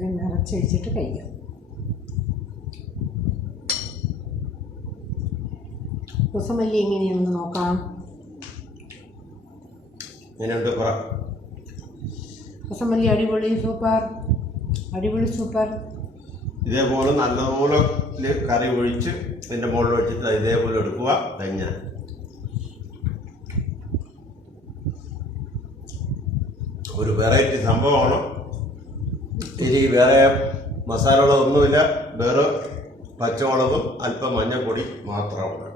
ഇത്രയും നിറച്ചൊഴിച്ചിട്ട് കഴിക്കാം. കുസുമല്ലി എങ്ങനെയാണെന്ന് നോക്കാം. കുസുമല്ലി അടിപൊളി, സൂപ്പർ, അടിപൊളി സൂപ്പർ. ഇതേപോലെ നല്ലപോലെ കറി ഒഴിച്ച് ഇതിൻ്റെ മുകളിൽ വെച്ചിട്ട് ഇതേപോലെ എടുക്കുക. കഴിഞ്ഞാൽ ഒരു വെറൈറ്റി സംഭവമാണ്. ഇനി വേറെ മസാലകളൊന്നുമില്ല, വേറെ പച്ചമുളകും അല്പം മഞ്ഞൾപ്പൊടി മാത്രമാണ്.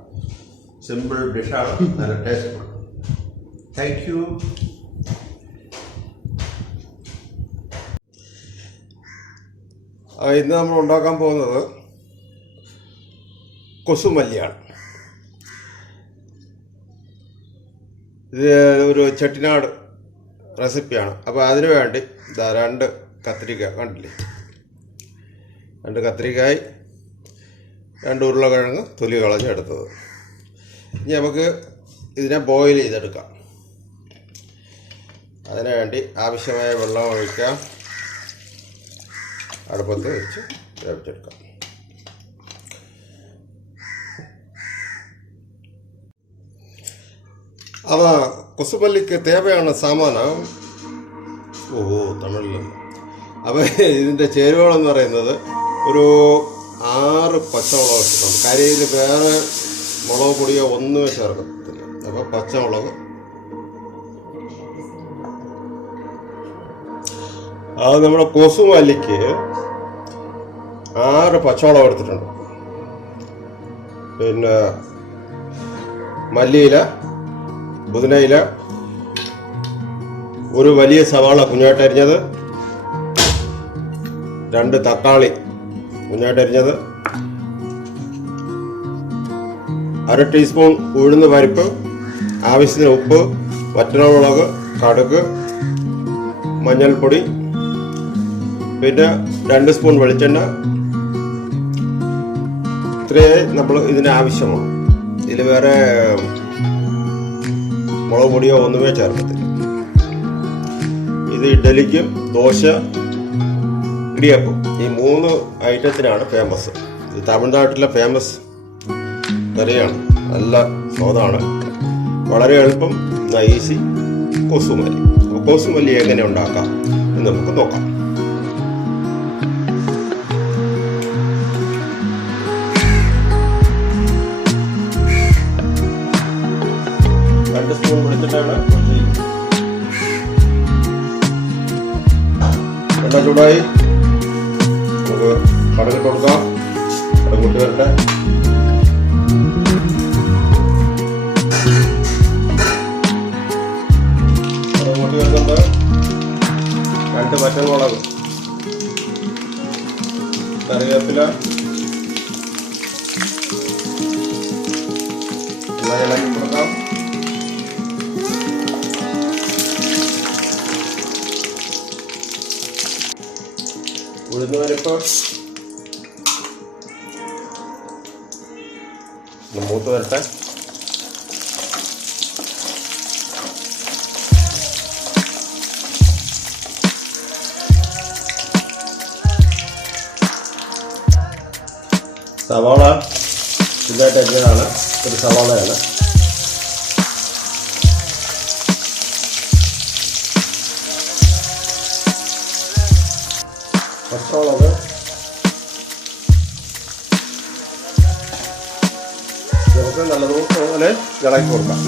സിമ്പിൾ ഡിഷാണ്, നല്ല ടേസ്റ്റ്. Thank you. ഇന്ന് നമ്മൾ ഉണ്ടാക്കാൻ പോകുന്നത് കൊസുമല്ലിയാണ്. ഇത് ഒരു ചെട്ടിനാട് റെസിപ്പിയാണ്. അപ്പോൾ അതിനു വേണ്ടി 2 കത്തിരിക്ക കണ്ടില്ലേ, 2 കത്തിരിക്കായി, 2 ഉരുളക്കിഴങ്ങ് തൊലി കളഞ്ഞെടുത്തത്. ഇനി നമുക്ക് ഇതിനെ ബോയിൽ ചെയ്തെടുക്കാം. അതിനു വേണ്ടി ആവശ്യമായ വെള്ളം ഒഴിക്കാം. അടുപ്പത്ത് വെച്ച് വേവിച്ചെടുക്കാം. കൊസുമല്ലിക്ക് തേവയാണ് സാമാനം. തമിഴിൽ. അപ്പോൾ ഇതിൻ്റെ ചേരുവകളെന്ന് പറയുന്നത് ഒരു 6 പച്ചമുളക് വെച്ചിട്ടുണ്ട്. കറിയിൽ വേറെ മുളക് പൊടിയോ ഒന്നും ചേർക്കത്തില്ല. അപ്പോൾ പച്ചമുളക്, അത് നമ്മുടെ കൊസുമല്ലിക്ക് 6 പച്ചമുളക് എടുത്തിട്ടുണ്ട്. പിന്നെ മല്ലിയില, പുതിനയില, ഒരു വലിയ സവാള കുഞ്ഞായിട്ടരിഞ്ഞത്, 2 തക്കാളി കുഞ്ഞായിട്ടരിഞ്ഞത്, 1/2 ടീസ്പൂൺ ഉഴുന്ന് പരിപ്പ്, ആവശ്യത്തിന് ഉപ്പ്, വറ്റൽമുളക്, കടുക്, മഞ്ഞൾപ്പൊടി, പിന്നെ 2 സ്പൂൺ വെളിച്ചെണ്ണ. ഇത്രയേ നമ്മൾ ഇതിന് ആവശ്യമാണ്. ഇതിൽ വേറെ മുളക് പൊടിയോ ഒന്നുമേ ചേർക്കത്തില്ല. ഇത് ഇഡ്ഡലിക്കും ദോശ, ഇടിയപ്പം, ഈ 3 ഐറ്റത്തിനാണ് ഫേമസ്. ഇത് തമിഴ്നാട്ടിലെ ഫേമസ് കറിയാണ്. നല്ല സ്വാദാണ്, വളരെ എളുപ്പം, ഈസി കൊസുമല്ലി. കൊസുമല്ലി എങ്ങനെ ഉണ്ടാക്കാം എന്ന് നമുക്ക് നോക്കാം. സ്പൂൺ വെളിച്ചിട്ടാണ് എണ്ണ ചൂടായി. നമുക്ക് കടുകിട്ട് കൊടുക്കാം. കടുകൂട്ടി വരട്ടെ. കടുകൂട്ടി വരുന്നുണ്ട്. 2 പച്ചമുളക്, കറിവേപ്പില, ഇളക്കി കൊടുക്കാം. ഉഴുന്ന് പരിപ്പ് മൂത്ത് വരട്ടെ. സവാള ഇതായിട്ട് അരിഞ്ഞതാണ്, ഒരു സവാളയാണ്. പച്ചമുളക്, നമുക്ക് നല്ലതുപോലെ ഇളക്കി കൊടുക്കാം.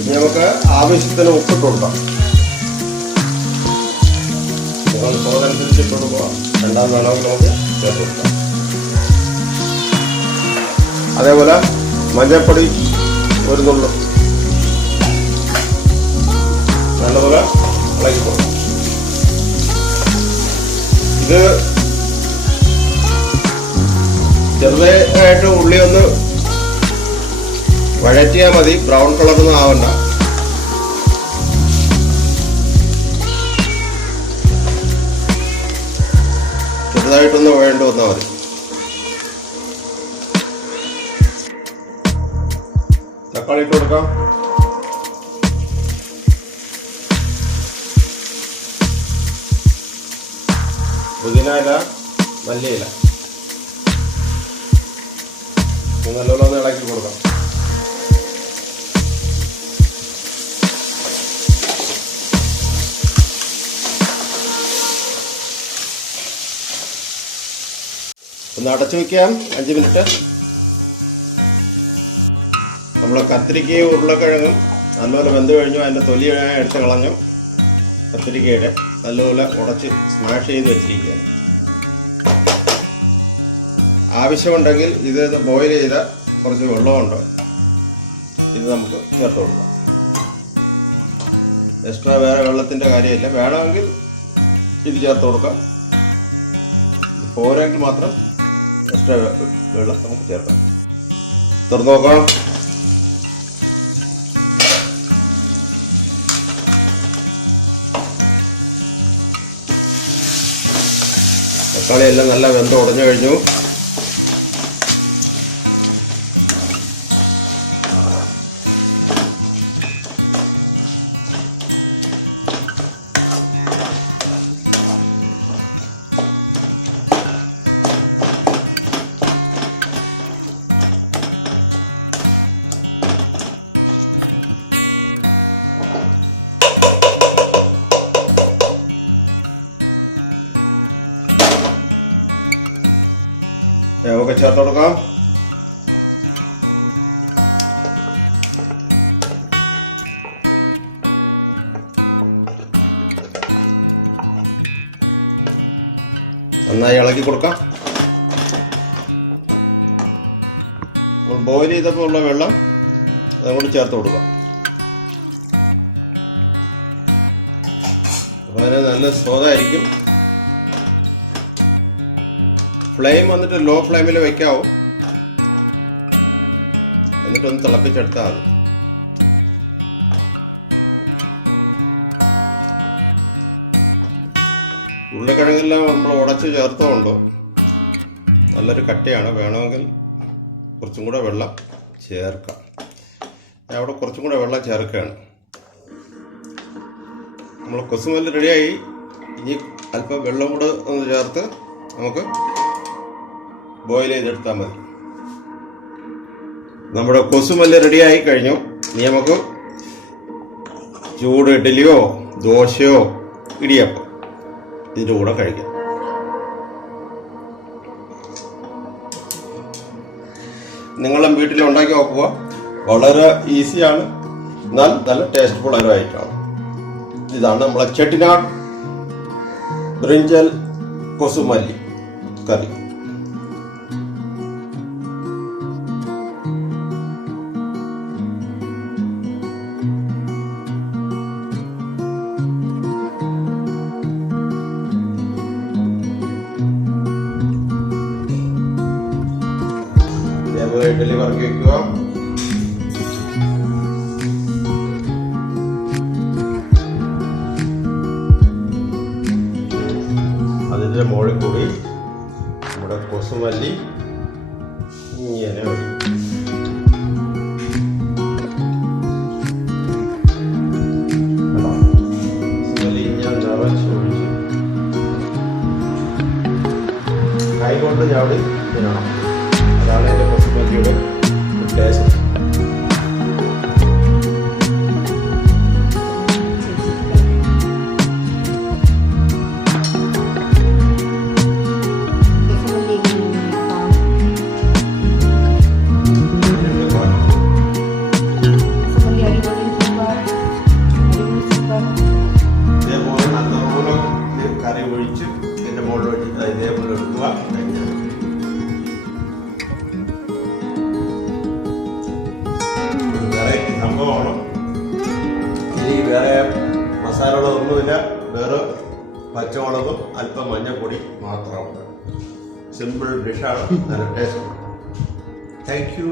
ഇനി നമുക്ക് ആവശ്യത്തിന് ഉപ്പിട്ട് കൊടുക്കാം. സ്വാദനുസരിച്ച് ഇട്ട് കൊടുക്കുക. 2 വേണമെങ്കിൽ നമുക്ക് ചേർത്ത് കൊടുക്കാം. അതേപോലെ മഞ്ഞൾപ്പൊടി 1 നുള്ളു നല്ലപോലെ ഇളക്കി കൊടുക്കാം. ഇത് ചെറുതായിട്ട് ഉള്ളി ഒന്ന് വഴറ്റിയാൽ മതി, ബ്രൗൺ കളറൊന്നും ആവണ്ട. ചെറുതായിട്ടൊന്ന് വഴണ്ട് വന്നാൽ മതി. തക്കാളി ഇട്ട് കൊടുക്കാം. പുതിന ഇല, മല്ലിയില നല്ലോണം ഒന്ന് ഇളക്കി കൊടുക്കാം. ഒന്ന് അടച്ചു വയ്ക്കാം 5 മിനിറ്റ്. നമ്മൾ കത്തിരിക്കയും ഉരുളക്കിഴങ്ങും നല്ലപോലെ വെന്ത് കഴിഞ്ഞു. അതിൻ്റെ തൊലി എടുത്ത് കളഞ്ഞു. കത്തിരിക്കയുടെ നല്ലപോലെ ഉടച്ച് സ്മാഷ് ചെയ്ത് വെച്ചിരിക്കുകയാണ്. ആവശ്യമുണ്ടെങ്കിൽ ഇത് ബോയിൽ ചെയ്ത കുറച്ച് വെള്ളമുണ്ട്, ഇത് നമുക്ക് ചേർത്ത് കൊടുക്കാം. എക്സ്ട്രാ വേറെ വെള്ളത്തിൻ്റെ കാര്യമില്ല. വേണമെങ്കിൽ ഇത് ചേർത്ത് കൊടുക്കാം. പോരെങ്കിൽ മാത്രം എക്സ്ട്രാ വെള്ളം നമുക്ക് ചേർക്കാം. തുറന്ന് നോക്കാം. തക്കാളി എല്ലാം നല്ല വെന്ത് ഉടഞ്ഞു കഴിഞ്ഞു. ഒക്കെ ചേർത്ത് കൊടുക്കാം. നന്നായി ഇളക്കി കൊടുക്കാം. ബോയിൽ ചെയ്തപ്പോൾ ഉള്ള വെള്ളം അതുകൊണ്ട് ചേർത്ത് കൊടുക്കാം. അപ്പോൾ അതിന് നല്ല സ്വാദായിരിക്കും. ഫ്ലെയിം വന്നിട്ട് ലോ ഫ്ലെയിമിൽ വയ്ക്കാവും. എന്നിട്ടൊന്ന് തിളപ്പിച്ചെടുത്താൽ മതി. ഉരുളക്കിഴങ്ങെല്ലാം നമ്മൾ ഉടച്ച് ചേർത്തുകൊണ്ടോ നല്ലൊരു കട്ടിയാണ്. വേണമെങ്കിൽ കുറച്ചും കൂടെ വെള്ളം ചേർക്കാം. ഞാൻ അവിടെ കുറച്ചും കൂടെ വെള്ളം ചേർക്കുകയാണ്. നമ്മൾ കൊസുമല്ലി റെഡിയായി. ഇനി അല്പം വെള്ളം കൂടെ ഒന്ന് ചേർത്ത് നമുക്ക് ബോയിൽ ചെയ്തെടുത്താൽ മതി. നമ്മുടെ കൊസുമല്ലി റെഡിയായി കഴിഞ്ഞു. ഇനി നമുക്ക് ചൂട് ഇഡ്ഡലിയോ ദോശയോ ഇടിയപ്പം ഇതിൻ്റെ കൂടെ കഴിക്കാം. നിങ്ങളും വീട്ടിൽ ഉണ്ടാക്കി നോക്കുക. വളരെ ഈസിയാണ്, എന്നാൽ നല്ല ടേസ്റ്റ്ഫുൾ ആയ ഐറ്റമാണ്. ഇതാണ് നമ്മളെ ചെട്ടിനാട് ബ്രിഞ്ചൽ കൊസുമല്ലി കറി. ഇഡ്ഡലി വറക്കി വയ്ക്കുക. അതിൻ്റെ മുകളിൽ കൂടി നമ്മുടെ കൊസുമല്ലി ഇങ്ങനെ ഒഴിക്കും. കൊസുമല്ലി ഇങ്ങനെ നിറച്ച് ഒഴിച്ച് കൈകൊണ്ട് ചാടി തിന്നണം. അതാണ് എൻ്റെ കൊസുമല്ലിയുടെ ടേസ്റ്റ്. ഇതേപോലെ നല്ലപോലെ കറി ഒഴിച്ച് ഇതിൻ്റെ മുകളിൽ ഒഴിച്ച് ഇതേപോലെ എടുക്കുക. സംഭവമാണ്. ഇനി വേറെ മസാലകളൊന്നുമില്ല. വേറെ പച്ചമുളകും അല്പം മഞ്ഞൾപ്പൊടി മാത്രമാണ്. സിമ്പിൾ ഡിഷാണ്. നല്ല ടേസ്റ്റ്. Thank you.